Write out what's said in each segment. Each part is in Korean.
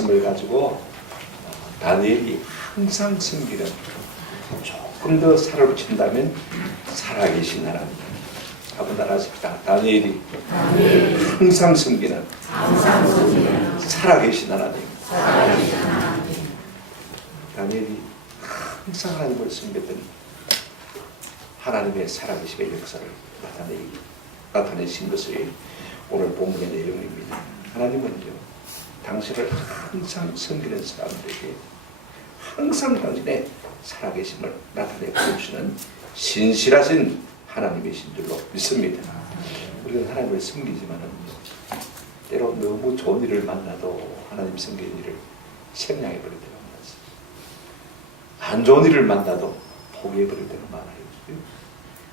말씀을 가지고 다니엘이 항상 섬기는, 조금 더 살을 붙인다면 살아계신 하나님. 한번 따라하십시다. 다니엘이 항상 섬기는 살아계신 하나님. 다니엘이 항상 하나님을 섬겼더니 하나님의 살아계심의 역사를 나타내신 것이 오늘 본문의 내용입니다. 하나님은요, 당신을 항상 섬기는 사람들에게 항상 당신의 살아계심을 나타내 보여주시는 신실하신 하나님이신 줄로 믿습니다. 우리는 하나님을 섬기지만은 때로 너무 좋은 일을 만나도 하나님 섬기는 일을 생략해버릴 때가 많습니다. 안 좋은 일을 만나도 포기해버릴 때가 많아요.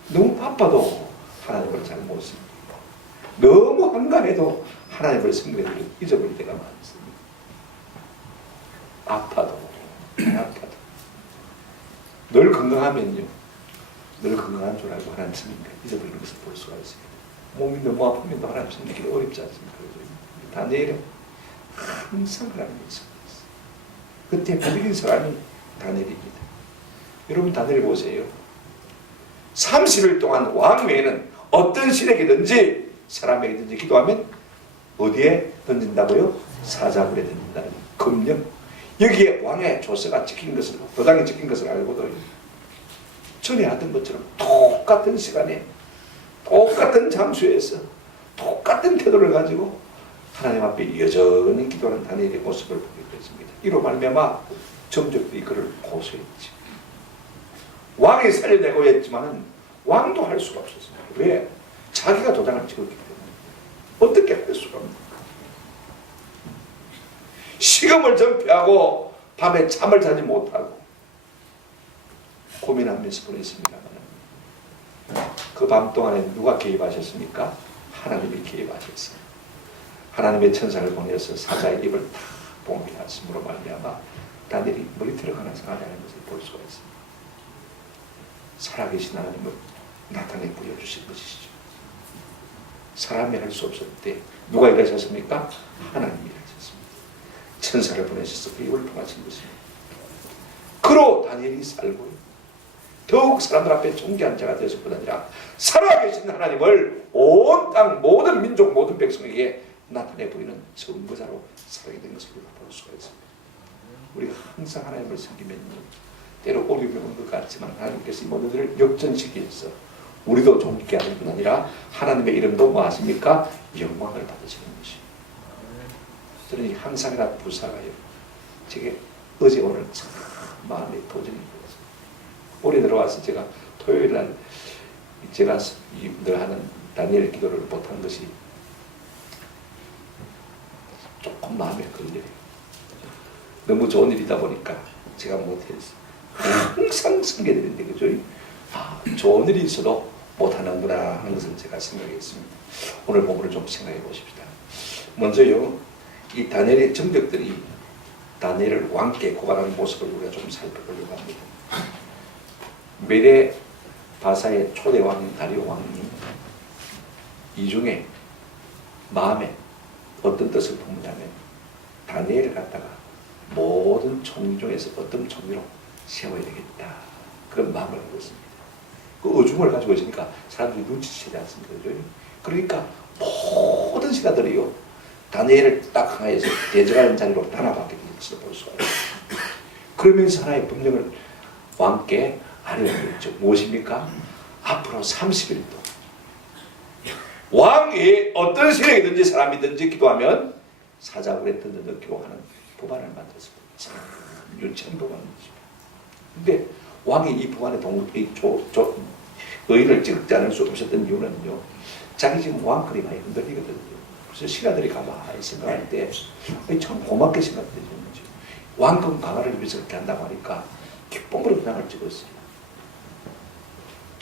너무 바빠도 하나님을 잘 못 섬기고, 너무 한간해도 하나님을 섬기는 일을 잊어버릴 때가 많습니다. 아파도 늘 건강하면요, 늘 건강한 줄 알고 하나님 섬기는 걸 잊어버리는 것을 볼 수가 있습니다. 몸이 너무 아프면 또 하나님 섬기기 어렵지 않습니까? 다니엘은 항상 하나님을 섬겼어요. 그 대표적인 사람이 다니엘입니다. 여러분, 다니엘 보세요. 30일 동안 왕 외에는 어떤 신에게든지 사람에게든지 기도하면 어디에 던진다고요? 사자굴에 던진다는 금령. 여기에 왕의 조서가 찍힌 것을, 도장이 찍힌 것을 알고도 전에 하던 것처럼 똑같은 시간에 똑같은 장소에서 똑같은 태도를 가지고 하나님 앞에 여전히 기도하는 다니엘의 모습을 보게 됐습니다. 이로 말미암아 정적들이 그를 고소했지. 왕이 살려내고 했지만은 왕도 할 수가 없었습니다. 왜? 자기가 도장을 찍었기 때문에. 어떻게 할 수가 없는 거예요. 식음을 전폐하고 밤에 잠을 자지 못하고 고민하면서 보냈습니다만 그 밤 동안에 누가 개입하셨습니까? 하나님이 개입하셨어요. 하나님의 천사를 보내서 사자의 입을 다 봉기하심으로 말미암아 다니엘이 머리털을 하나 상하지 않은 것을 볼 수가 있습니다. 살아계신 하나님을 나타내 보여주신 것이죠. 사람이 할 수 없을 때 누가 일하셨습니까? 하나님이 일하셨습니다. 천사를 보내셔서 그 입을 통하신 것입니다. 그로 다니엘이 살고요, 더욱 사람들 앞에 존귀한 자가 되었을 뿐 아니라 살아계신 하나님을 온 땅 모든 민족 모든 백성에게 나타내 보이는 증거자로 살게 된 것을 볼 수가 있습니다. 우리가 항상 하나님을 섬기면 때로 어려움이 온 것 같지만 하나님께서 이 모든 것을 역전시키셔서 우리도 존귀케 하는 뿐 아니라 하나님의 이름도 뭐 하십니까? 영광을 받으시는 것이에요. 저는 항상이나 부사가요, 제게 어제 오늘 참 마음에 도전이 되었어요. 올해 들어와서 제가 토요일날 제가 늘 하는 다니엘 기도를 못한 것이 조금 마음에 걸려요. 너무 좋은 일이다 보니까 제가 못했어요. 항상 섬겨드리는데, 그죠? 좋은 일이 있어도 못하는구나 하는 것을 제가 생각했습니다. 오늘 본문을 좀 생각해 보십시다. 먼저요, 이 다니엘의 정적들이 다니엘을 왕께 고발하는 모습을 우리가 좀 살펴보려고 합니다. 메레 바사의 초대 왕인 다리오 왕이 이 중에 마음에 어떤 뜻을 품느냐면 다니엘을 갖다가 모든 총리 중에서 어떤 총리로 세워야 되겠다, 그런 마음을 갖고 있습니다. 그 어중을 가지고 있으니까 사람들이 눈치채지 않습니까? 그러니까 모든 시가들이요, 다니엘을 딱 하나에서 대적하는 자리로 단합하게 된 것을 볼 수가 있습니다. 그러면서 하나의 법령을 왕께 알려드렸죠. 무엇입니까? 앞으로 30일 동안 왕이 어떤 신에게든지 사람이든지 기도하면 사자굴에 던져넣기로 하는 법안을 만들었습니다. 참 유치한 법안이죠. 근데 왕이 이 법안에 의의를 찍지 않을 수 없었던 이유는요, 자기 지금 왕권이 많이 흔들리거든요. 그래서 신하들이 가만히 생각할 때 참 고맙게 생각되는 거죠. 왕권 강화를 위해서 그렇게 한다고 하니까 기쁨으로 도장을 찍었어요.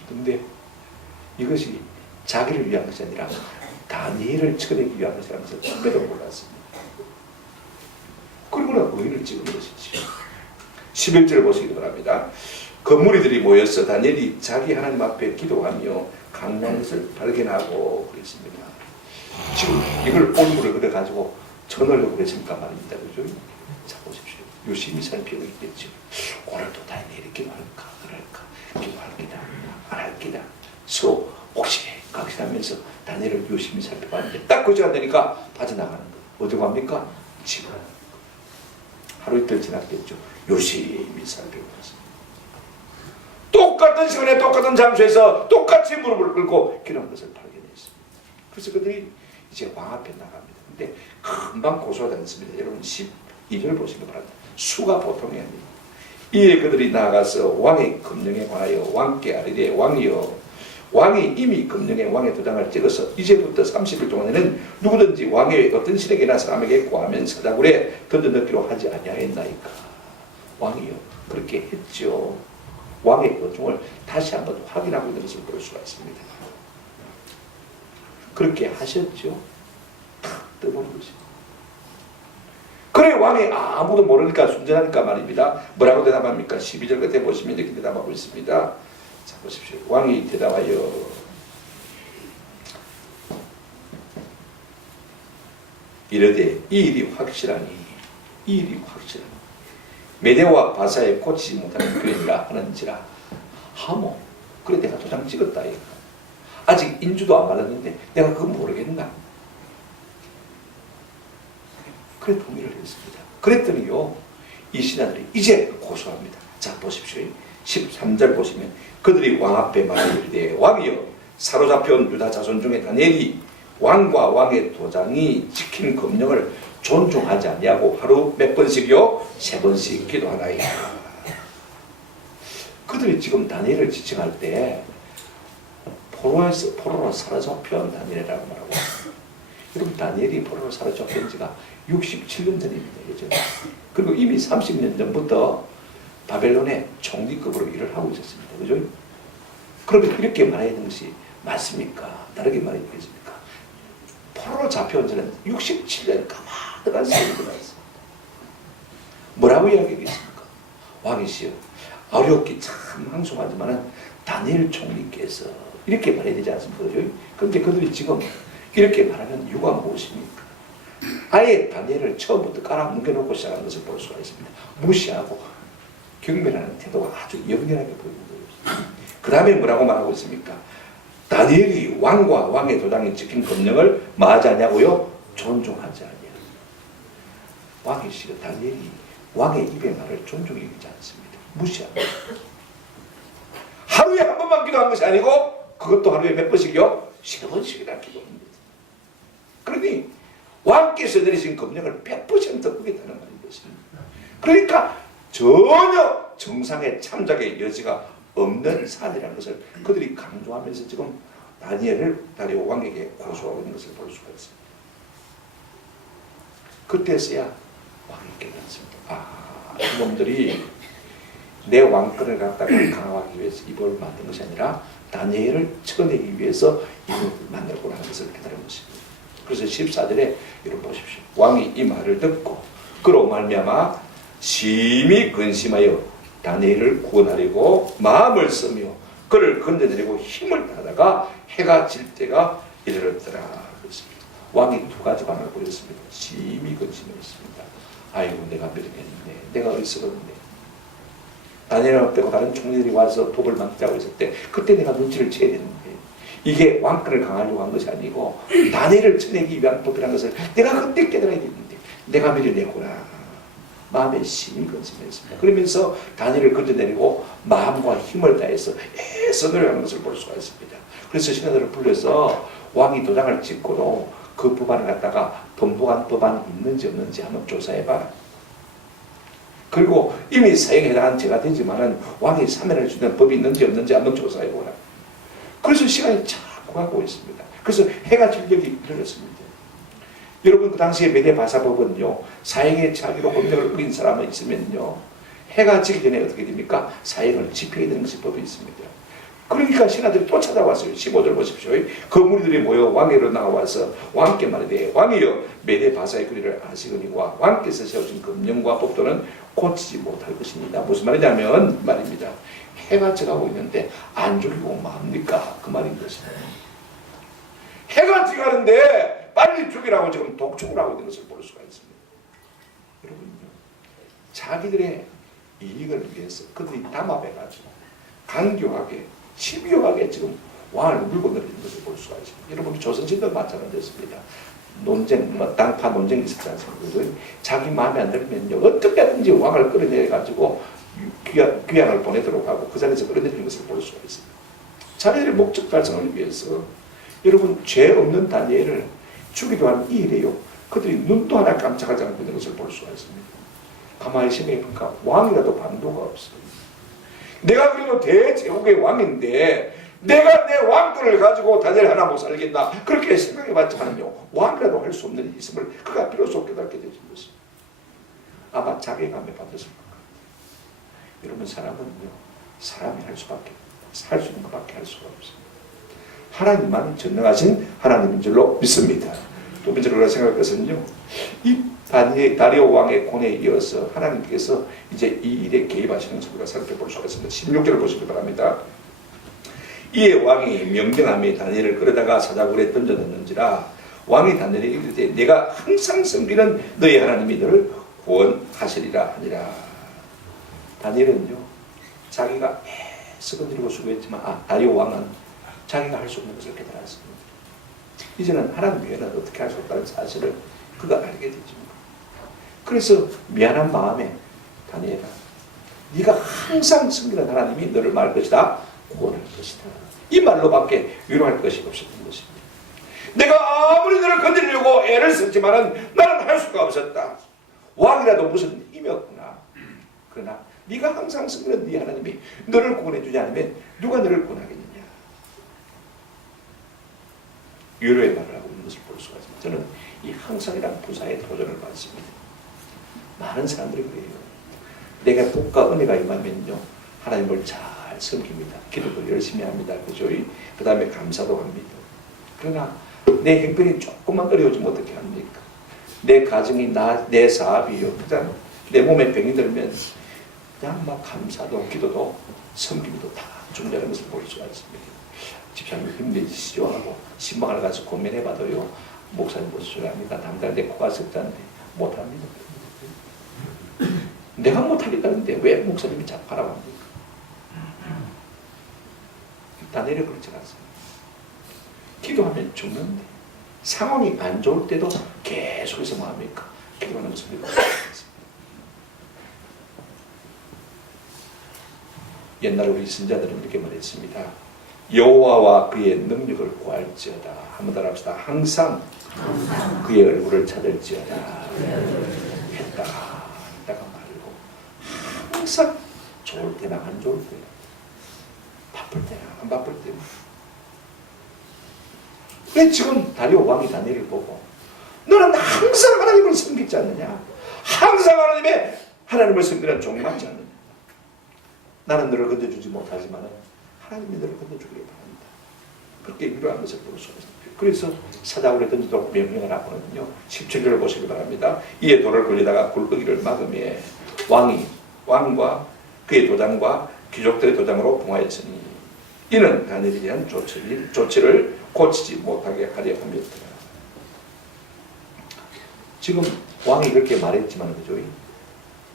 근데 이것이 자기를 위한 것이 아니라 다니엘을 쳐내기 위한 것이라는 것을 처음에도 몰랐습니다. 그러고는 의의를 찍은 것이죠. 11절 보시기 바랍니다. 그 무리들이 모여서 다니엘이 자기 하나님 앞에 기도하며 강난 것을 발견하고 그랬습니다. 지금 이걸 올무를 그려가지고 전하려고 그랬습니까 말입니다. 그죠? 자 보십시오. 유심히 살피고 있겠죠. 오늘도 다니엘이 기도할까 그럴까 기도할 기다 안 할 기다 서로 혹시 각시하면서 다니엘을 유심히 살펴봤는데 딱 그지 않으니까 빠져나가는 거. 어디 갑니까? 집으로 가는 거. 하루 이틀 지났겠죠. 유심히 살펴봤습니다. 똑같은 시간에 똑같은 장소에서 똑같이 무릎을 꿇고 기도한 것을 발견했습니다. 그래서 그들이 이제 왕 앞에 나갑니다. 근데 금방 고소하지 않습니다. 여러분 12절 보시기 바랍니다. 수가 보통이 아닙니다. 이에 그들이 나가서 왕의 금령에 관하여 왕께 아뢰되 왕이여 왕이 이미 금령에 왕의 도장을 찍어서 이제부터 30일 동안에는 누구든지 왕의 어떤 신에게나 사람에게 구하면 사자굴에 던져넣기로 하지 아니하였나이까. 왕이요 그렇게 했죠. 왕의 어종을 다시 한번 확인하고 있는 것을 볼 수가 있습니다. 그렇게 하셨죠. 탁 떠보는 것입니다. 그래 왕이 아무도 모르니까 순전하니까 말입니다. 뭐라고 대답합니까? 12절 끝에 보시면 이렇게 대답하고 있습니다. 자 보십시오. 왕이 대답하여 이르되 이 일이 확실하니 메대와 바사에 고치지 못하는 그이라 하는지라. 하모 그래 내가 도장 찍었다 이거. 아직 인주도 안 받았는데 내가 그거 모르겠나? 그래 동의를 했습니다. 그랬더니요 이 신하들이 이제 고소합니다. 자 보십시오. 13절 보시면 그들이 왕 앞에 말하기를 왕이여 사로잡혀온 유다 자손 중에 다니엘이 왕과 왕의 도장이 찍힌 금령을 존중하지 아니하고 하루 몇 번씩이요? 3번씩 기도하나이다. 그들이 지금 다니엘을 지칭할 때 포로로 사로잡혀온 다니엘이라고 말하고 여러분 다니엘이 포로로 사로잡힌 지가 67년 전입니다. 그죠? 그리고 이미 30년 전부터 바벨론의 총리급으로 일을 하고 있었습니다. 그죠? 그러면 이렇게 말해야 되는 것이 맞습니까? 다르게 말해야 되겠습니까? 포로로 잡혀온 지는 67년 까마득한 세월이 지났습니다. 뭐라고 이야기하겠습니까? 왕이시여 어렵기 참 항송하지만 다니엘 총리께서 이렇게 말해야 되지 않습니까? 그죠? 그런데 그들이 지금 이렇게 말하는 이유가 무엇입니까? 아예 다니엘을 처음부터 깔아뭉개놓고 시작하는 것을 볼 수가 있습니다. 무시하고 경멸하는 태도가 아주 역연하게 보이는 거예요. 그 다음에 뭐라고 말하고 있습니까? 다니엘이 왕과 왕의 도장이 찍힌 금령을 마하자냐고요? 존중하지 아니하니. 왕이시여 다니엘이 왕의 입의 말을 존중히 여기지 않습니다. 무시합니다. 하루에 한 번만 기도한 것이 아니고 그것도 하루에 몇 번씩이요? 3번씩이나 기도합니다. 그러니 왕께서 내리신 금령을 100% 어기다는 말인 것입니다. 그러니까 전혀 정상의 참작의 여지가 없는 사안이라는 것을 그들이 강조하면서 지금 다니엘을 다리오 왕에게 고소하고 있는 것을 볼 수가 있습니다. 그때서야 왕이 깨닫습니다. 이놈들이 내 왕권을 갖다가 강화하기 위해서 이걸 만든 것이 아니라 다니엘을 쳐내기 위해서 이걸 만들고 하는 것을 깨달은 것입니다. 그래서 14절에 이런 보십시오. 왕이 이 말을 듣고 그로 말미암아 심히 근심하여 다니엘을 구원하려고 마음을 쓰며 그를 건져내리고 힘을 다하다가 해가 질 때가 이르렀더라. 그렇습니다. 왕이 두 가지 반응을 보였습니다. 심히 근심했습니다. 아이고 내가 미련했네. 내가 어리석었네. 다니엘 빼고 다른 총리들이 와서 법을 만들자고 했을 때 그때 내가 눈치를 채야 되는데 이게 왕권을 강하려고 한 것이 아니고 다니엘을 쳐내기 위한 법이라는 것을 내가 그때 깨달아야 되는데 내가 미련했구나. 마음에 심히 근심했습니다. 그러면서 다니엘을 건져내리고 마음과 힘을 다해서 애써 노력하는 것을 볼 수가 있습니다. 그래서 신하들을 불러서 왕이 도장을 찍고도 그 법안을 갖다가 번복한 법안이 있는지 없는지 한번 조사해봐라. 그리고 이미 사형에 해당한 죄가 되지만은 왕이 사면할 수 있는 법이 있는지 없는지 한번 조사해보라. 그래서 시간이 자꾸 가고 있습니다. 그래서 해가 질력이 이르렀습니다. 여러분 그 당시에 메데바사법은요 사형에 자기로 법령을 어긴 사람이 있으면요 해가 지기 전에 어떻게 됩니까? 사형을 집행해야 되는 것이 법이 있습니다. 그러니까 신하들이 또 찾아왔어요. 15절 보십시오. 그 무리들이 모여 왕에로 나와서 왕께 말하되 왕이여 메데바사의 그리를 아시거니와 왕께서 세우신 금령과 법도는 고치지 못할 것입니다. 무슨 말이냐면 말입니다. 해가 져가고 있는데 안 죽이고 뭐합니까? 그 말인 것입니다. 해가 지가는데 빨리 죽이라고 지금 독촉을 하고 있는 것을 볼 수가 있습니다. 여러분요, 자기들의 이익을 위해서 그들이 담합해가지고 강경하게 집요하게 지금 왕을 물고 내리는 것을 볼 수가 있습니다. 여러분 조선시대도 마찬가지였습니다. 논쟁, 당파 논쟁이 있었지 않습니까? 자기 마음에 안 들면요 어떻게든지 왕을 끌어내가지고 귀양을 보내도록 하고 그 자리에서 끌어내리는 것을 볼 수가 있습니다. 자기의 목적 달성을 위해서 여러분 죄 없는 다니엘을 죽이도 하는 이 일이에요. 그들이 눈도 하나 깜짝하지 않고 있는 것을 볼 수가 있습니다. 가만히 생각해보니까 왕이라도 반도가 없어요. 내가 그래도 대제국의 왕인데 내가 내 왕권을 가지고 다니엘 하나 못 살겠나 그렇게 생각해봤지만요 왕이라도 할 수 없는 일이 있음을 그가 비로소 깨닫게 되신 것입니다. 아마 자괴감에 받았을 것 같아요. 여러분 사람은요 사람이 할 수 있는 것밖에 할 수가 없습니다. 하나님만 전능하신 하나님인 줄로 믿습니다. 두 번째로 생각할 것은요 이 다리오 왕의 권에 이어서 하나님께서 이제 이 일에 개입하시는 것을 우리가 살펴볼 수가 있습니다. 16절을 보시기 바랍니다. 이에 왕이 명령하며 다니엘을 끌어다가 사자굴에 던져넣는지라 왕이 다니엘에게 이르되 내가 항상 섬기는 너희 하나님이 너를 구원하시리라 하니라. 다니엘은요 자기가 애써 건드리고 수고했지만 다리오 왕은 자기가 할 수 없는 것을 깨달았습니다. 이제는 하나님 외에는 어떻게 할 수 없다는 사실을 그가 알게 되죠. 그래서 미안한 마음에 다니엘아 네가 항상 섬기는 하나님이 너를 말 것이다 구원할 것이다 이 말로밖에 위로할 것이 없었던 것입니다. 내가 아무리 너를 건드리려고 애를 썼지만은 나는 할 수가 없었다. 왕이라도 무슨 힘이 없구나. 그러나 네가 항상 섬기는 네 하나님이 너를 구원해 주지 않으면 누가 너를 구원하겠느냐. 위로의 말을 하고 있는 것을 볼 수가 있습니다. 저는 이 항상이라는 부사의 도전을 받습니다. 많은 사람들이 그래요. 내가 복과 은혜가 임하면요 하나님을 잘 섬깁니다. 기도도 열심히 합니다. 그죠? 그 다음에 감사도 합니다. 그러나 내 형편이 조금만 어려워지면 어떻게 합니까? 내 가정이 내 사업이요. 그다음 내 몸에 병이 들면 그냥 막 감사도 기도도 섬김도 다 준비하는 것을 볼 수가 있습니다. 집사님 힘내시죠 하고 신방을 가서 고민해봐도요 목사님 무슨 합니까? 당장 내 코가 썩다는데 못합니다. 내가 못하겠다는데 왜 목사님이 자꾸 하라고 합니까? 다니엘은 그렇지 않습니다. 기도하면 죽는데 상황이 안 좋을 때도 계속해서 뭐합니까? 기도하는 것을 믿고 있습니다. 옛날 우리 선자들은 이렇게 말했습니다. 여호와와 그의 능력을 구할지어다. 한번 더 합시다. 항상 그의 얼굴을 찾을지어다. 했다가 말고 항상 좋을 때나 안 좋을 때 바쁠 때나 안 바쁠 때 왜 지금 다리오 왕이 다니엘을 보고 너는 항상 하나님을 섬기지 않느냐? 항상 하나님을 섬기는 종이 맞지 않느냐? 나는 너를 건져주지 못하지만 하나님이 너를 건져주기를 바랍니다. 그렇게 위로한 것을 볼 수가 있습니다. 그래서 사자굴에 던지도록 명령을 하거든요. 17절을 보시기 바랍니다. 이에 돌을 굴리다가 굴르기를 막음에 왕과 그의 도장과 귀족들의 도장으로 봉하였으니 이는 다니엘에 대한 조치를 고치지 못하게 하려 함이었더라. 지금 왕이 그렇게 말했지만 그죠?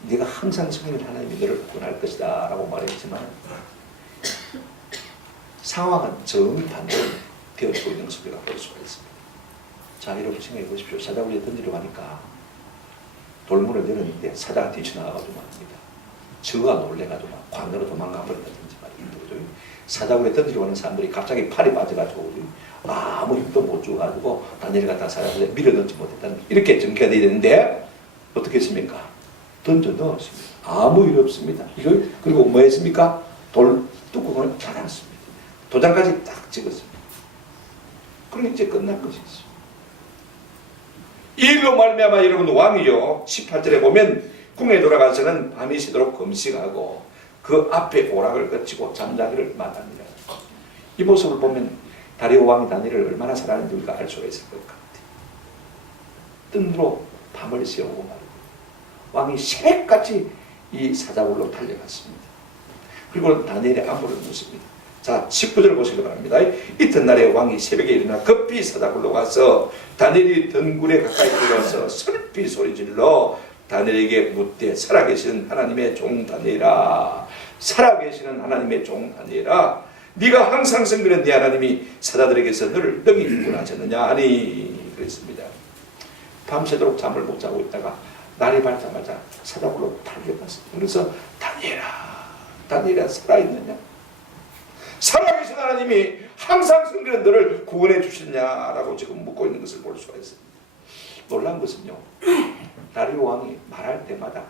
네가 항상 섬기는 하나님이 너를 구원할 것이다 라고 말했지만 상황은 정반대로 되어지고 있는 것을 우리가 볼 수가 있습니다. 자, 여러분 생각해 보십시오. 사자굴에 던지려고 하니까 돌문을 내렸는데 사자가 뛰쳐나가가지고 말입니다. 저가 놀래가지고 막 관으로 도망가 버린다든지 말입니다. 사자굴에 던지려고 하는 사람들이 갑자기 팔이 빠져가지고 아무 힘도 못 줘가지고 다니엘을 갖다 사자굴에 밀어넣지 못했다는 이렇게 전개가 되어야 되는데 어떻게 했습니까? 던져 넣었습니다. 아무 일 없습니다. 그리고 뭐 했습니까? 돌 뚜껑을 닫았습니다. 도장까지 딱 찍었습니다. 그럼 이제 끝난 것이 있어요. 이 일로 말미암아 여러분 왕이요 18절에 보면 궁에 돌아가서는 밤이 새도록 금식하고 그 앞에 오락을 거치고 잠자기를 마답니다. 이 모습을 보면 다리오 왕이 다니엘을 얼마나 사랑하는지 우리가 알 수가 있을 것 같아요. 뜬으로 밤을 새우고 말이고 왕이 새벽같이 이 사자굴로 달려갔습니다. 그리고 다니엘의 안부를 묻습니다. 자, 19절 보시기 바랍니다. 이튿날에 왕이 새벽에 일어나 급히 사다굴로 가서 다니엘이 덩굴에 가까이 들어가서 슬피 소리질러 다니엘에게 묻되 살아계시는 하나님의 종 다니엘아, 살아계시는 하나님의 종 다니엘아, 네가 항상 섬기는 네 하나님이 사자들에게서 너를 능히 구원하셨느냐 하니 그랬습니다. 밤새도록 잠을 못 자고 있다가 날이 밝자마자 사자굴로 달려갔습니다. 그래서 다니엘아 살아있느냐? 살아계신 하나님이 항상 섬기는 너를 구원해 주셨냐라고 지금 묻고 있는 것을 볼 수가 있습니다. 놀라운 것은요, 다리오 왕이 말할 때마다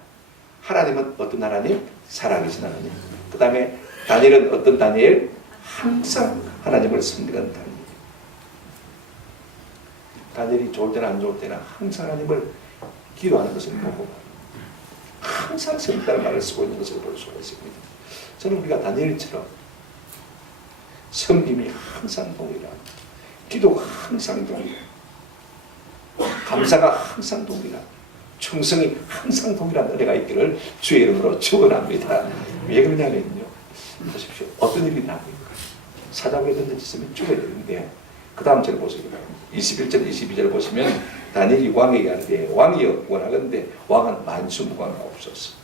하나님은 어떤 하나님? 살아계신 하나님. 그 다음에 다니엘은 어떤 다니엘? 항상 하나님을 섬기는 다니엘. 다니엘이 좋을 때나 안 좋을 때나 항상 하나님을 기도하는 것을 보고 항상 섬긴다는 말을 쓰고 있는 것을 볼 수가 있습니다. 저는 우리가 다니엘처럼 섬김이 항상 동일한, 기도가 항상 동일한, 감사가 항상 동일한, 충성이 항상 동일한 은혜가 있기를 주의 이름으로 축원합니다. 왜 그러냐면요, 보십시오. 어떤 일이 나옵니까? 사자굴에 던져졌으면 죽어야 되는데, 그 다음 절 보시기 바랍니다. 21절 22절 보시면 다니엘이 왕에게 하는데, 왕이여 원하건대 왕은 만수무강하옵소서.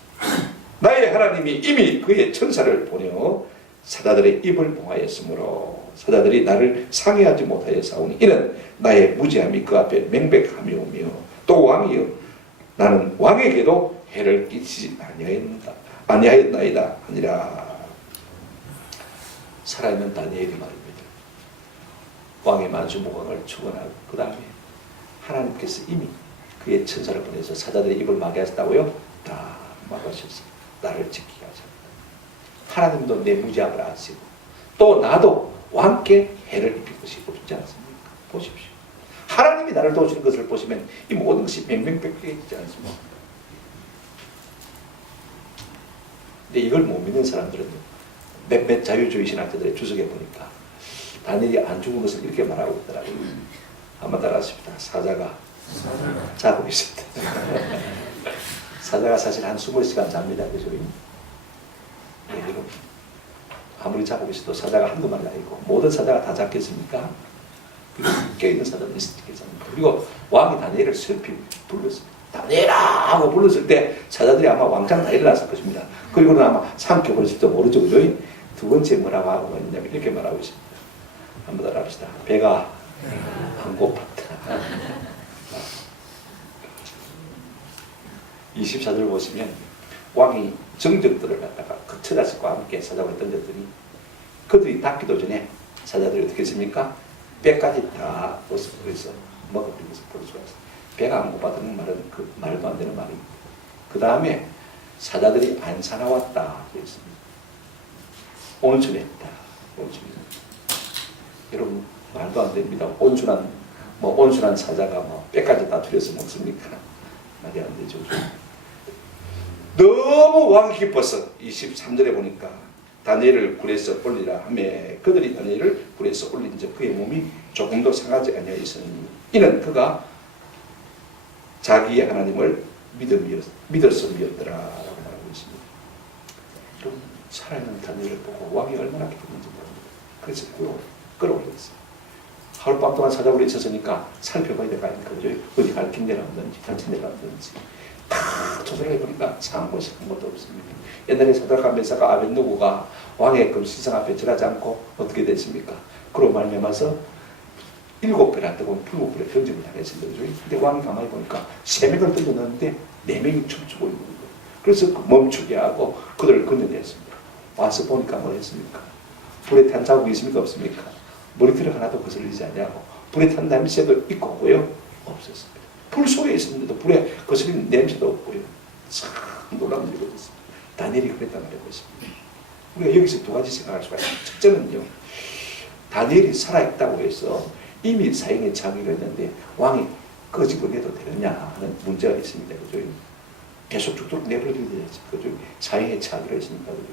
나의 하나님이 이미 그의 천사를 보내어 사자들의 입을 봉하였으므로 사자들이 나를 상해하지 못하여 싸우니 이는 나의 무지함이 그 앞에 명백함이오며, 또 왕이여 나는 왕에게도 해를 끼치지 아니하였나이다 하니라. 살아있는 다니엘이 말입니다. 왕의 만수무강을 축원하고 그 다음에 하나님께서 이미 그의 천사를 보내서 사자들의 입을 막게 하셨다고요? 다 막으셨어. 나를 지키게 하셨다. 하나님도 내 무지함을 아시고 또 나도 왕께 해를 입힐 것이 없지 않습니까? 보십시오. 하나님이 나를 도우시는 것을 보시면 이 모든 것이 명명백백해지지 않습니까? 근데 이걸 못 믿는 사람들은 몇몇 자유주의 신학자들의 주석에 보니까 다니엘이 안 죽은 것을 이렇게 말하고 있더라고요. 한번 따라하십니다. 사자가 자고 있었다. 사자가 사실 한 20시간 잡니다. 그죠? 네, 여러분. 아무리 자고 있어도 사자가 한두 마리 아니고 모든 사자가 다 잡겠습니까? 깨어있는 사자는 있겠습니까? 그리고 왕이 다니엘을 슬피 불렀습니다. 다니엘아 하고 불렀을 때 사자들이 아마 왕창 다 일어났을 것입니다. 그리고는 아마 삼켜버렸을지도 모르죠. 그죠? 두 번째 뭐라고 하고 있냐면 이렇게 말하고 있습니다. 한번 더 합시다. 배가 안 고팠다. 24절 보시면 왕이 정적들을 갖다가 그 처자식과 함께 사자굴에 던졌더니 그들이 닿기도 전에 사자들이 어떻게 했습니까? 배까지 다 벗어버려서 먹어버린 것을 볼 수가 있어요. 배가 안 고팠다는 말은 그 말도 안 되는 말입니다. 그 다음에 사자들이 안 사나웠다 그랬습니다. 온순했다. 온순했다. 여러분 말도 안 됩니다. 온순한 사자가 뼈까지 다 들여서 먹습니까? 말이 안 되죠. 너무 왕이 기뻐서 23절에 보니까 다니엘을 굴에서 올리라 하며 그들이 다니엘을 굴에서 올린 즉 그의 몸이 조금도 상하지 아니하였으니 이는 그가 자기의 하나님을 믿었음이었더라 라고 말하고 있습니다. 여러분 살아있는 다니엘을 보고 왕이 얼마나 기뻤는지 모릅니다. 그래서 끌어올렸어요. 하룻밤 동안 사자굴에 있었으니까 살펴봐야 될 거 아닙니까? 어디 갈긴 데가 없는지 다친 데가 없는지 다 조사를 해보니까 상한 곳이 한 것도 없습니다. 옛날에 사드락과 메사가 아벳느고가 왕의 금신상 앞에 절하지 않고 어떻게 됐습니까? 그로 말미암아서 7배나 뜨거운 불목불에 변증을 당했습니다. 근데 왕이 가만히 보니까 3명을 던져놨는데 4명이 춤추고 있는 거예요. 그래서 멈추게 하고 그들을 건져냈습니다. 와서 보니까 뭐 했습니까? 불에 탄 자국이 있습니까? 없습니까? 머리털이 하나도 거슬리지 않냐고 불에 탄 냄새도 있고 없고요? 없었습니다. 불 속에 있었는데도 불에 거슬리는 냄새도 없고요. 참 놀라운 일이 있었습니다. 다니엘이 그랬단 말이에요. 우리가 여기서 두 가지 생각할 수가 있습니다. 첫째는요, 다니엘이 살아있다고 해서 이미 사형에 처하기로 했는데 왕이 꺼집어내도 되느냐 하는 문제가 있습니다. 그죠? 계속 죽도록 내버려둬야 되지. 그죠? 사형에 처하기로 했으니까. 그죠?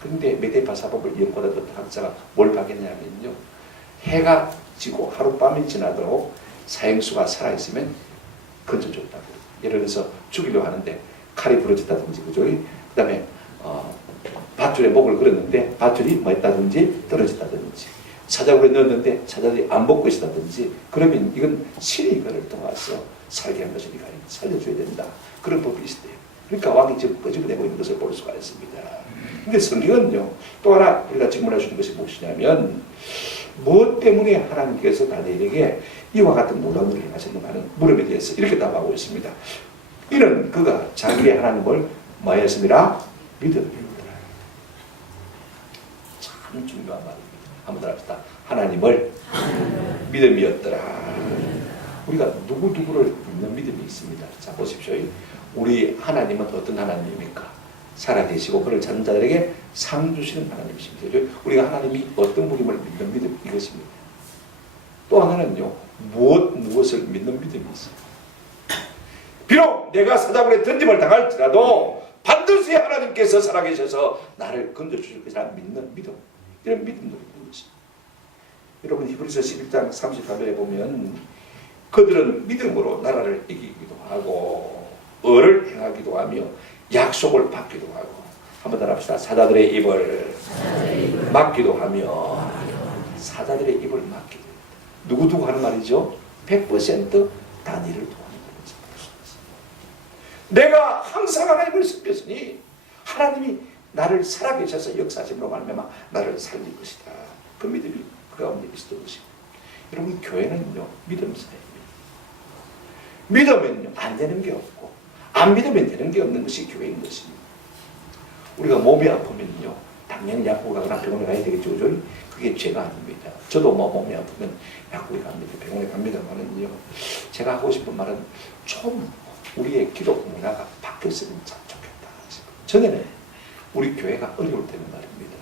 그런데 메데파 사법을 연구하던 학자가 뭘 발견했냐면요, 해가 지고 하룻밤이 지나도록 사형수가 살아있으면 건져줬다고. 예를 들어서 죽이려고 하는데 칼이 부러졌다든지, 그죠? 그 다음에 밧줄에 목을 걸었는데 밧줄이 뭐 했다든지 떨어졌다든지, 사자굴에 넣었는데 사자들이 안 먹고 있었다든지, 그러면 이건 신이 이거를 도와서 살게 한 것이니까 살려줘야 된다. 그런 법이 있어요. 그러니까 왕이 지금 끄집어내고 있는 것을 볼 수가 있습니다. 근데 성경은요, 또 하나 우리가 질문할 수 있는 것이 무엇이냐면, 무엇 때문에 하나님께서 다니엘에게 이와 같은 놀라운 일을 하셨는가 하는 물음에 대해서 이렇게 답하고 있습니다. 이는 그가 자기의 하나님을 뭐였습니다? 믿음이었더라. 참 중요한 말입니다. 한번 더 합시다. 하나님을 믿음이었더라. 우리가 누구를 믿는 믿음이 있습니다. 자, 보십시오. 우리 하나님은 어떤 하나님입니까? 살아계시고 그를 찾는 자들에게 상 주시는 하나님이십니다. 우리가 하나님이 어떤 분임을 믿는 믿음, 이것입니다. 또 하나는요, 무엇을 믿는 믿음이 있어요. 비록 내가 사자굴에 던짐을 당할지라도 반드시 하나님께서 살아계셔서 나를 건져주실 것이라 믿는 믿음, 이런 믿음도 있는 것입니다. 여러분, 히브리서 11장 34절에 보면 그들은 믿음으로 나라를 이기기도 하고 의를 행하기도 하며 약속을 받기도 하고, 한번 더 합시다. 사자들의 입을 막기도 하며, 사자들의 입을 막기도. 누구 하는 말이죠? 100% 다니엘을 도와주는 거죠. 내가 항상 하나님을 섬겼으니 하나님이 나를 살아계셔서 역사하심으로 말미암아 나를 살릴 것이다. 그 믿음이 그 가운데 있었던 것입니다. 여러분, 교회는요, 믿음 사회입니다. 믿으면요, 안 되는 게 없고, 안 믿으면 되는 게 없는 것이 교회인 것입니다. 우리가 몸이 아프면요, 당연히 약국에 가거나 병원에 가야 되겠죠. 그게 죄가 아닙니다. 저도 뭐 몸이 아프면 약국에 갑니다. 병원에 갑니다만은요, 제가 하고 싶은 말은 좀 우리의 기도 문화가 바뀌었으면 참 좋겠다. 전에는 우리 교회가 어려울 때는 말입니다,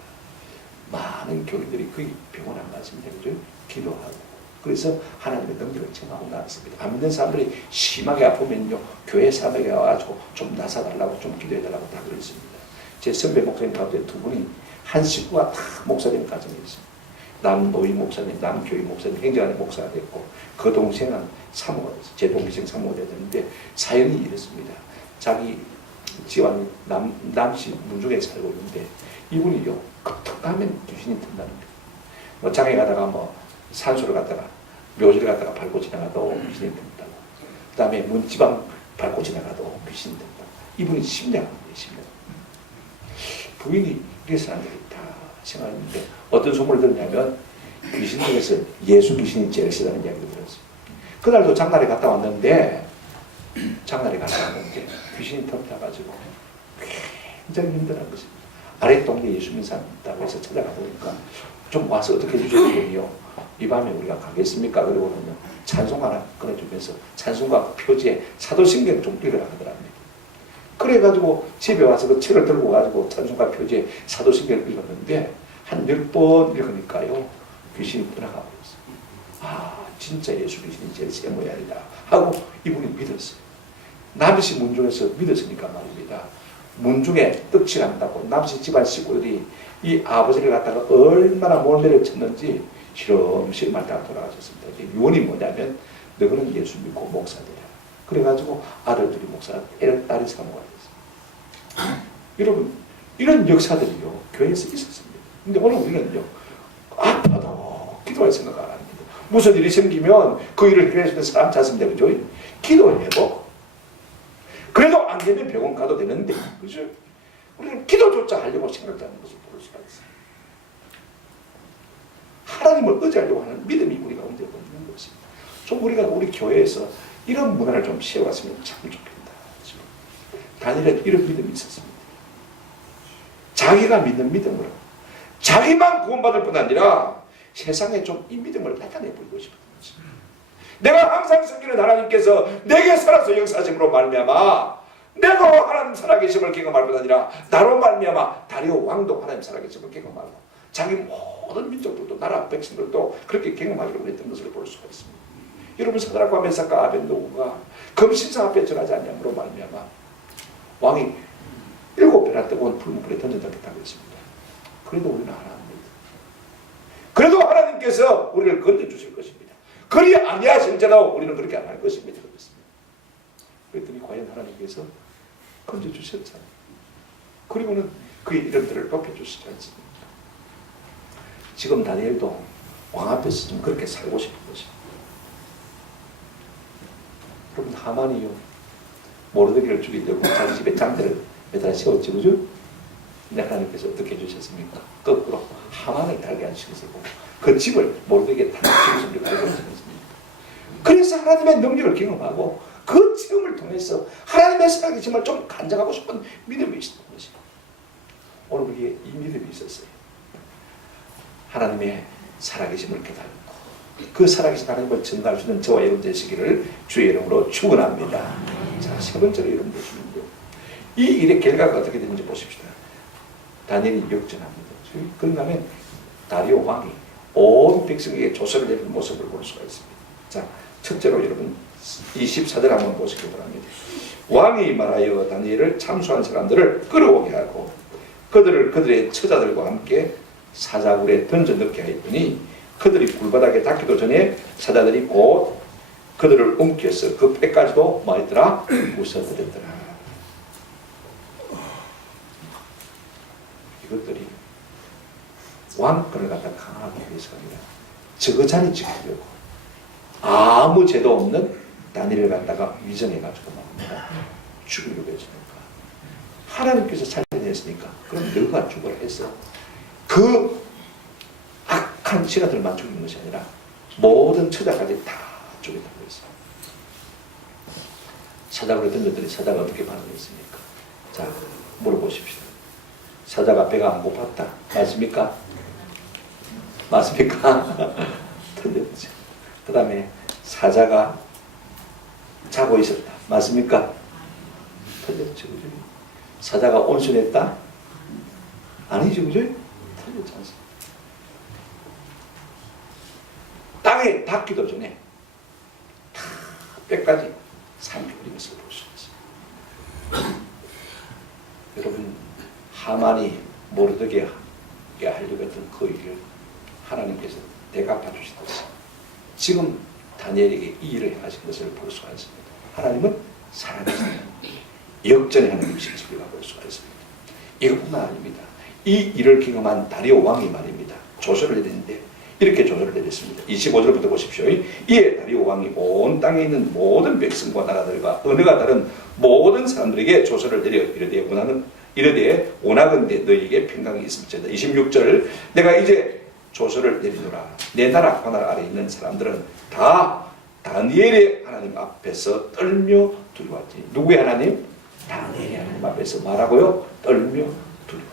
많은 교인들이 거의 병원 안 갔습니다. 그죠? 기도하고. 그래서 하나님의 능력을 청하고 나왔습니다. 안 믿는 사람들이 심하게 아프면요, 교회 사람에게 와가지고 좀 나서달라고, 좀 기도해달라고 다 그랬습니다. 제 선배 목사님 가운데 두 분이 한 식구가 다 목사님 가정에 있습니다. 남노희 목사님, 남교희 목사님, 행정하는 목사가 됐고, 그 동생은 사모가 됐어요. 제 동생 사모가 됐는데 사연이 이랬습니다. 자기 집안이 남시 문중에 살고 있는데 이분이요, 툭 가면 귀신이 든다는 거예요. 뭐 장에 가다가 뭐 산소를 갔다가 묘지를 갔다가 밟고 지나가도 귀신이 든다고. 그 다음에 문지방 밟고 지나가도 귀신이 든다고. 이분이 심리학입니다. 심리학. 부인이 이래서 안 되겠다 생각했는데 어떤 소문을 들었냐면 귀신 중에서 예수 귀신이 제일 세다는 이야기를 들었어요. 그날도 장날에 갔다 왔는데 귀신이 덮여가지고 굉장히 힘들어한 것입니다. 아랫동네 예수민상 있다고 해서 찾아가 보니까 좀 와서 어떻게 해주셨더니요, 이 밤에 우리가 가겠습니까? 그러고는요, 찬송 하나 꺼내주면서 찬송가 표지에 사도신경을 좀 읽으라 하더랍니다. 그래가지고 집에 와서 그 책을 들고 가지고 찬송가 표지에 사도신경을 읽었는데 한 10번 읽으니까요, 귀신이 떠나가고 있어요. 아, 진짜 예수 귀신이 제일 새 모양이다 하고 이분이 믿었어요. 남시 문중에서 믿었으니까 말입니다. 문중에 떡칠 한다고 남시 집안 식구들이 이 아버지를 갖다가 얼마나 몰매를 쳤는지 실험실 말다가 돌아가셨습니다. 유언이 뭐냐면 너희는 예수 믿고 목사 되라. 그래가지고 아들들이 목사, 딸이 사모가 됐습니다. 여러분, 이런 역사들이요, 교회에서 있었습니다. 근데 오늘 우리는요, 아파도 기도할 생각 안 합니다. 무슨 일이 생기면 그 일을 해결해 주는 사람 찾습니다. 그죠? 기도해보고. 그래도 안 되면 병원 가도 되는데, 그죠? 우리는 기도조차 하려고 생각지 않는 것을 볼 수가 있어요. 하나님을 의지하려고 하는 믿음이 우리 가운데 없는 것입니다. 좀 우리가 우리 교회에서 이런 문화를 좀 세워갔으면 참 좋겠다. 다니엘은 이런 믿음이 있었습니다. 자기가 믿는 믿음으로 자기만 구원받을 뿐 아니라 세상에 좀 이 믿음을 나타내 보이고 싶은 것입니다. 내가 항상 섬기는 하나님께서 내게 살아서 역사하심으로 말미암아 내가 하나님 살아계심을 경험할 뿐 아니라 나로 말미암아 다리오 왕도 하나님 살아계심을 경험하고 자기 모든 민족들도 나라 백성들도 그렇게 경험하기로 했던 것을 볼 수가 있습니다. 여러분, 사드락과 메삭과 아벳느고가 금신상 앞에 절하지 않냐므로 말미암아 왕이 7배나 뜨거운 풀무불에 던져졌다고 했습니다. 그래도 우리는 하나입니다. 그래도 하나님께서 우리를 건져주실 것입니다. 그리 아니하실지라도 우리는 그렇게 안 할 것입니다. 그랬더니 과연 하나님께서 건져주셨잖아요. 그리고는 그의 이름들을 높여주시지 않습니까? 지금 다니엘도 왕 앞에서 좀 그렇게 살고 싶은 것입니다. 여러분, 하만이요, 모르드게를 죽이려고 자기 집에 장대를 매달아 세웠지, 그죠? 근데 하나님께서 어떻게 해주셨습니까? 거꾸로 하만을 달게 하시고 그 집을 모르드게 다 죽이시려고 알고 하셨습니다. 그래서 하나님의 능력을 경험하고 그 체험을 통해서 하나님의 살아계심을 좀 간직하고 싶은 믿음이 있었던 것입니다. 오늘 우리의 이 믿음이 있었어요. 하나님의 살아계심을 깨닫고 그 살아계신 하나님을 증거할 수 있는 저와 여러분 되시기를 주의 이름으로 축원합니다. 자, 세 번째로 여러분 보시면요, 이 일의 결과가 어떻게 되는지 보십시다. 다니엘이 역전합니다. 그런가 하면 다리오 왕이 온 백성에게 조서를 내리는 모습을 볼 수가 있습니다. 자, 첫째로 여러분 24절 한번 보시기 바랍니다. 왕이 말하여 다니엘을 참수한 사람들을 끌어오게 하고 그들을 그들의 처자들과 함께 사자굴에 던져 넣게 하였더니 그들이 굴바닥에 닿기도 전에 사자들이 곧 그들을 움켜서 그 폐까지도 뭐했더라? 부숴버렸더라. 이것들이 왕권을 갖다 강하게 위해서가 아니라 저 자리 지키려고 아무 죄도 없는 다니엘을 갖다가 위정해가지고 막 죽이려고 했으니까 하나님께서 살려냈으니까 그럼 너가 죽어라 해서 그 악한 신하들만 죽이는 것이 아니라 모든 처자까지 다 죽였다고 했어요. 사자굴에 던졌더니 사자가 어떻게 반응했습니까? 자, 물어보십시오. 사자가 배가 안 고팠다. 맞습니까? 맞습니까? 던졌죠. 그 다음에 사자가 자고 있었다. 맞습니까? 던졌죠. 그죠? 사자가 온순했다? 아니죠. 그죠? 던졌지 않습니까? 땅에 닿기도 전에 다 뼈까지 삼켜버린 것을 볼 수 있어요. 여러분, 하만이 모르드게에게 하려고 했던 그 일을 하나님께서 대갚아 주시듯이 지금 다니엘에게 이 일을 행하신 것을 볼 수가 있습니다. 하나님은 살아계시는 역전의 하나님이신 우리가 볼 수가 있습니다. 이것뿐만 아닙니다. 이 일을 경험한 다리오 왕이 말입니다. 조서를 내리는데 이렇게 조서를 내렸습니다. 25절부터 보십시오. 이에 다리오 왕이 온 땅에 있는 모든 백성과 나라들과 언어가 다른 모든 사람들에게 조서를 내려 이르되 원하건대 너희에게 평강이 있을지어다. 26절 내가 이제 조서를 내리노라. 내 나라 하나라 아래 있는 사람들은 다 다니엘의 하나님 앞에서 떨며 두려워하지. 누구의 하나님? 다니엘의 하나님 앞에서 말하고요, 떨며 두려워.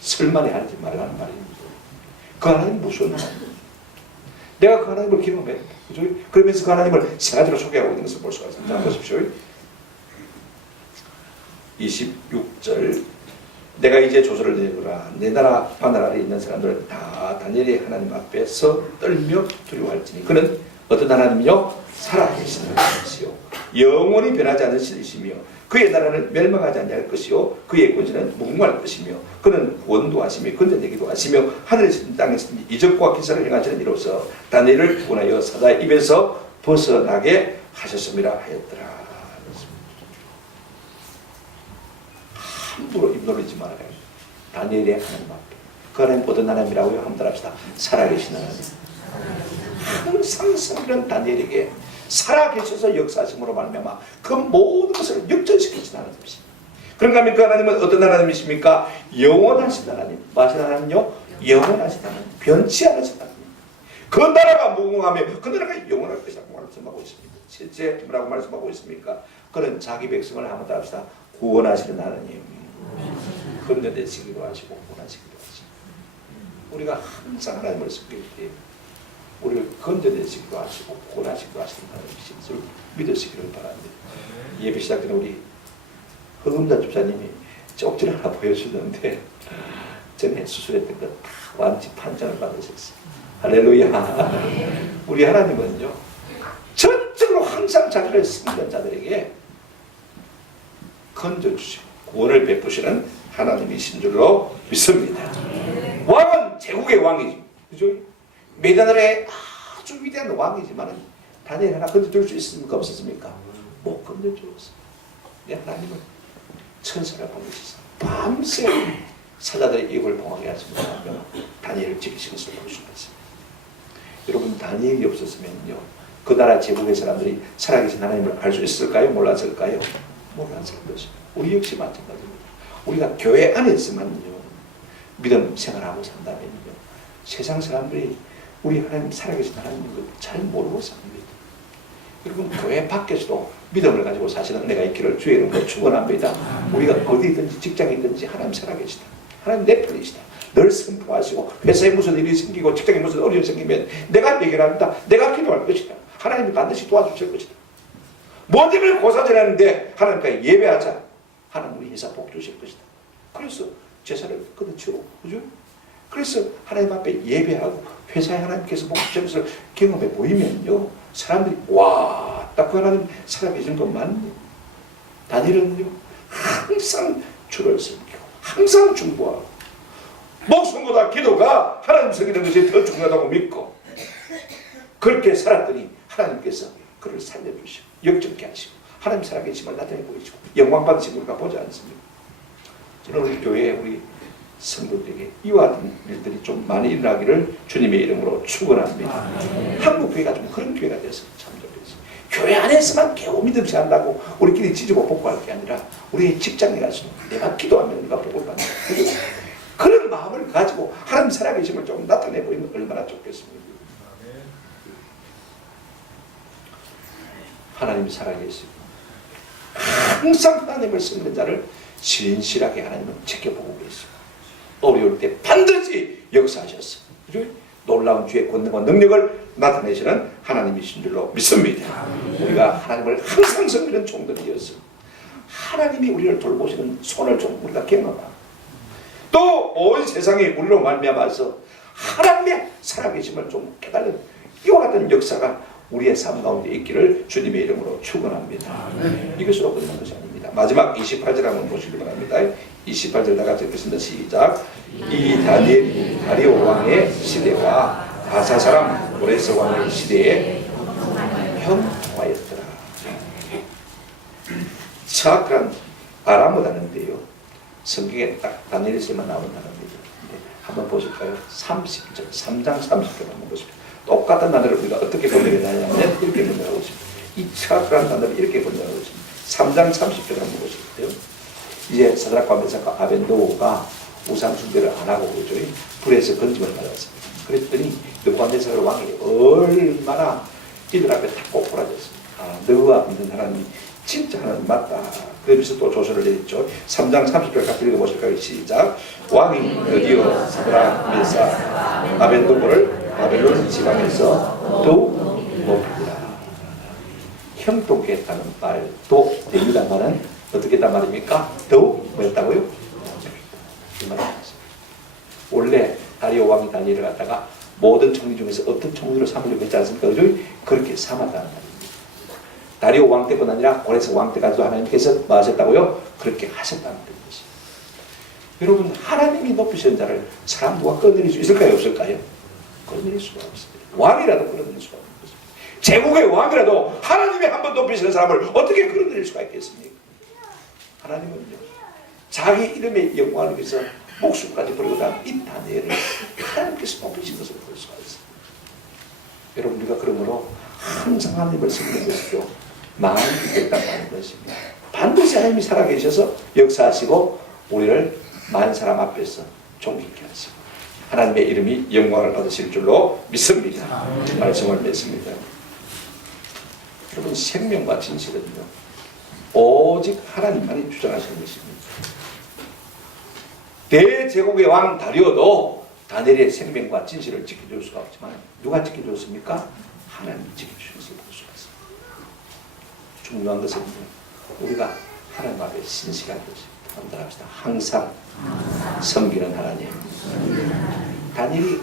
설만이 하지 말라는 말입니다. 그 하나님 무슨 하나님? 내가 그 하나님을 경험했다. 그죠? 그러면서 그 하나님을 세 가지로 소개하고 있는 것을 볼 수가 있습니다. 자, 보십시오. 26절 내가 이제 조서를 내리노라. 내 나라 바늘 아래 있는 사람들은 다 다니엘의 하나님 앞에서 떨며 두려워할지니 그는 어떤 하나님이요? 살아계시는 하나님이시요 영원히 변하지 않는 신이시며 그의 나라는 멸망하지 아니할 것이요 그의 권세는 무궁할 것이며 그는 구원도 하시며 건져내기도 하시며 하늘에서 땅에서 이적과 기사를 행하시는 이로써 다니엘을 구원하여 사자의 입에서 벗어나게 하셨음이라 하였더라. 함부로 입 놀리지 말아요. 다니엘의 하나님 앞에. 그 하나님 어떤 하나님이라고요? 한번 합시다. 살아계신 하나님. 항상 성경은 다니엘에게 살아계셔서 역사하심으로 말미암아 그 모든 것을 역전시키신 하나님이십니다. 그런가 하면 그 하나님은 어떤 하나님이십니까? 영원하신 하나님. 무엇인 하나님요? 영원하신 하나님. 변치 않으신 하나님. 그 나라가 무궁하며 그 나라가 영원할 것이라고 말씀하고 있습니다. 실제 뭐라고 말씀하고 있습니까? 그는 자기 백성을 한번 더 합시다. 구원하시는 하나님. 건져내시기도 하시고 구원하시기도 하시고 우리가 항상 하나님을 섬길 때 우리를 건져내시기도 하시고 구원하시기도 하시는 하나님이신 줄 믿으시기를 바랍니다. 예배 시작 전에 우리 허금자 집사님이 쪽지 하나 보여주는데 전에 수술했던 것 다 완치 판정을 받으셨어요. 할렐루야. 우리 하나님은요 전적으로 항상 자기를 섬기는 자들에게 건져주시고 구원을 베푸시는 하나님이신 줄로 믿습니다. 왕은 제국의 왕이죠. 그죠? 메다들의 아주 위대한 왕이지만 다니엘 하나 건져줄 수 있습니까? 없었습니까? 못 건져주었어요. 하나님은 천사를 보내셔서 밤새 사자들의 입을 봉하게 하시며 다니엘을 지키신 것을 볼 수가 있습니다. 여러분, 다니엘이 없었으면요, 그 나라 제국의 사람들이 살아계신 하나님을 알 수 있을까요? 몰랐을까요? 몰랐을 것입니다. 우리 역시 마찬가지입니다. 우리가 교회 안에서만요 믿음 생활하고 산다면요, 세상 사람들이 우리 하나님, 살아계신 하나님을 잘 모르고 삽니다. 여러분, 교회 밖에서도 믿음을 가지고 사시는 내가 있기를 주의 이름으로 축원합니다. 우리가 어디든지 직장에 있든지 하나님 살아계시다, 하나님 내 편이시다 늘 선포하시고, 회사에 무슨 일이 생기고 직장에 무슨 어려움이 생기면 내가 해결합니다, 내가 기도할 것이다, 하나님이 반드시 도와주실 것이다. 모든 걸 고사전하는데 하나님께 예배하자, 하나님 우리 회사 복 주실 것이다. 그래서 제사를 끊어치고, 그죠? 그래서 하나님 앞에 예배하고 회사에 하나님께서 복 주실 것을 경험해 보이면요, 사람들이 와, 딱 그 하나님 살아계신 것만. 다니엘은요 항상 주를 섬기고 항상 중보하고 목숨보다 기도가 하나님 섬기는 것이 더 중요하다고 믿고 그렇게 살았더니 하나님께서 그를 살려주시고 역적게 하시고 하나님 살아계심을 나타내 보이시고 영광 받으신 우리가 보지 않습니까? 저는 우리 교회에 우리 성도들에게 이와 같은 일들이 좀 많이 일어나기를 주님의 이름으로 축원합니다. 한국 교회가 좀 그런 교회가 돼서 참 좋겠어요. 교회 안에서만 겨우 믿음시 한다고 우리끼리 지지고 복구할 게 아니라 우리 직장에 가서 내가 기도하면 우리가 복을 받는다, 그런 마음을 가지고 하나님 살아계심을 좀 나타내 보이면 얼마나 좋겠습니까? 하나님이 살아계시고 항상 하나님을 섬기는 자를 신실하게 하나님은 지켜보고 계시고 어려울 때 반드시 역사하셨어. 그죠? 놀라운 주의 권능과 능력을 나타내시는 하나님이신 줄로 믿습니다. 우리가 하나님을 항상 섬기는 종들이었어. 하나님이 우리를 돌보시는 손을 좀 우리가 경험하고 또 온 세상이 우리로 말미암아서 하나님의 살아계심을 좀 깨달는 이와 같은 역사가 우리의 삶 가운데 있기를 주님의 이름으로 축원합니다. 이것으로 끝난 것이 아닙니다. 마지막 28절 한번 보시기 바랍니다. 28절 다 같이 읽겠습니다. 시작. 이 다니엘이 다리오 왕의 시대와 바사 사람 고레스 왕의 시대에 형통하였더라. 사악한 아람어다는데요, 성경에 딱 다니엘서만 나오는 단어입니다. 한번 보실까요? 30절, 3장 30절 한번 보십시오. 똑같은 단어를 우리가 어떻게 번역하냐면 이렇게 번역하고 있습니다. 이 사악한 단어를 이렇게 번역하고 있습니다. 3장 30절 한번 보실까요? 이제 사드락과 메삭과 아벤노고가 우상 숭배를 안 하고 그죠? 불에서 건짐을 받았습니다. 그랬더니 느부갓네살 왕이 얼마나 이들 앞에 탁 꼬꾸라졌습니다. 아, 너와 믿는 하나님이 진짜 하나님 맞다. 그러면서 또 조서를 내렸죠. 3장 30절 같이 읽어보실까요? 시작. 왕이 드디어 사드락, 메삭, 아벤노고를 바벨론 지방에서 더욱 높이라. 형통케 했다는 말도 됩니다. 말은 어떻게 했단 말입니까? 더욱 뭐였다고요? 이 말입니다. 원래 다리오 왕이 다니엘을 갖다가 모든 총리 중에서 어떤 총리로 삼으려고 했지 않습니까? 그렇게 삼았다는 말입니다. 다리오 왕 때뿐 아니라 고레스 왕 때까지도 하나님께서 뭐 하셨다고요? 그렇게 하셨다는 것입니다. 여러분, 하나님이 높이신 자를 사람 누가 끌어내릴 수 있을까요? 없을까요? 끌어내릴 수가 없습니다. 왕이라도 끌어내릴 수가 없는 것입니다. 제국의 왕이라도 하나님이 한번 높이시는 사람을 어떻게 끌어내릴 수가 있겠습니까? 하나님은요, 자기 이름의 영광을 위해서 목숨까지 버리고 난 이 다니엘을 하나님께서 높이신 것을 볼 수가 있습니다. 여러분, 우리가 그러므로 항상 하나님을 섬기는 것이죠. 마음이 됐다는 것입니다. 반드시 하나님이 살아계셔서 역사하시고 우리를 많은 사람 앞에서 존귀케 하시고 하나님의 이름이 영광을 받으실 줄로 믿습니다. 말씀을 맺습니다. 여러분, 생명과 진실은요, 오직 하나님만이 주장하시는 것입니다. 대제국의 왕 다리오도 다니엘의 생명과 진실을 지켜줄 수가 없지만 누가 지켜줬습니까? 하나님이 지켜주신 것을 볼 수가 있습니다. 중요한 것은 우리가 하나님 앞에 신실한 것입니다. 한번 합시다. 항상 섬기는 하나님. 다니엘이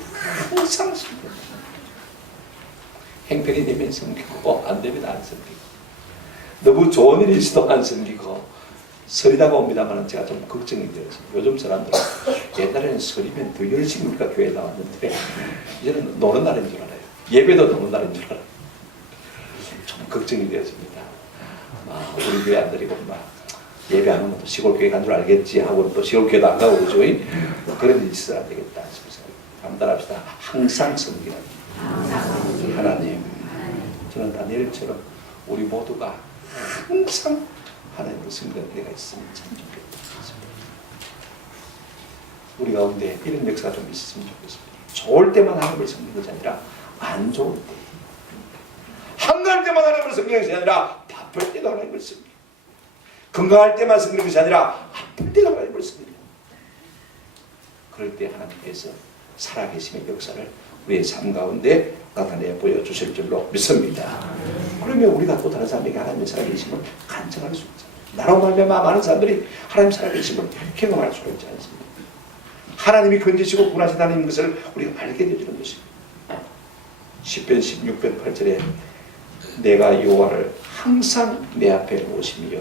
항상 섬깁니다. 행편이 되면 섬기고 안 되면 안 섬기고 너무 좋은 일이 있어도 안 섬기고 설이다가 옵니다만 제가 좀 걱정이 되어서 요즘 사람들은 옛날에는 설이면 더 열심히 우리가 교회에 나왔는데 이제는 노는 날인 줄 알아요. 예배도 노는 날인 줄 알아요. 좀 걱정이 되었습니다. 우리 교회 안 드리고 예배하면 또 시골 교회 간 줄 알겠지 하고는 또 시골 교회도 안 가고 그러죠. 그런 일이 있어야 되겠다 싶어서 한번 합시다. 항상 섬기는 하나님. 저는 다니엘처럼 우리 모두가 항상 하나님을 섬기는 때가 있으면 참 좋겠다. 우리 가운데 이런 역사가 좀 있었으면 좋겠습니다. 좋을 때만 하나님을 섬기는 것이 아니라 안 좋을 때, 한가할 때만 하나님을 섬기는 것이 아니라 바쁠 때도 하나님을 섬기고, 건강할 때만 섬기는 것이 아니라 아플 때도 하나님을 섬기고, 그럴 때 하나님께서 살아계심의 역사를 우리의 삶 가운데 나타내 보여주실 줄로 믿습니다. 그러면 우리가 또 다른 사람에게 하나님의 살아계심을 간증할 수 있잖아요. 나로 말미암아 많은 사람들이 하나님 살아계심을 경험할 수가 있지 않습니까? 하나님이 건지시고 구원하시다는 것을 우리가 알게 되는 것입니다. 시편 16편 8절에 내가 여호와를 항상 내 앞에 놓으시며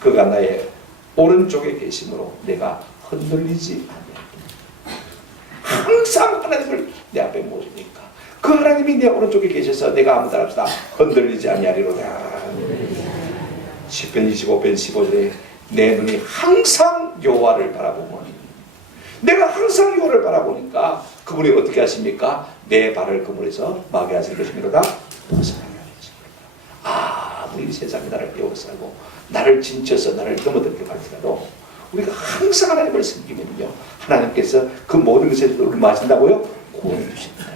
그가 나의 오른쪽에 계심으로 내가 흔들리지 아니하리라. 항상 하나님을 내 앞에 모시니까 그 하나님이 내 오른쪽에 계셔서 내가 아무 말 없다 흔들리지 아니하리로다. 시편 25편 15절에 내 눈이 항상 여호와를 바라보니 내가 항상 여호와를 바라보니까 그분이 어떻게 하십니까? 내 발을 그물에서 마게 하실 것이미로다. 벗어나게 하십니다. 아무리 세상이 나를 에워싸고 나를 진쳐서 나를 넘어들게 할지라도 우리가 항상 하나님을 섬기면요 하나님께서 그 모든 것에 우리를 마신다고요? 구원해 주십니다.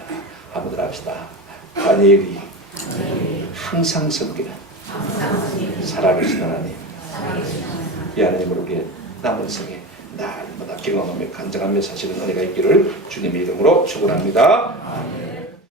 한번 합시다. 다니엘이 항상 섬기는 살아계신 하나님, 이 하나님을 우리의 남은 생에 날마다 경험하며 간증하며 사시는 은혜가 있기를 주님의 이름으로 축원합니다.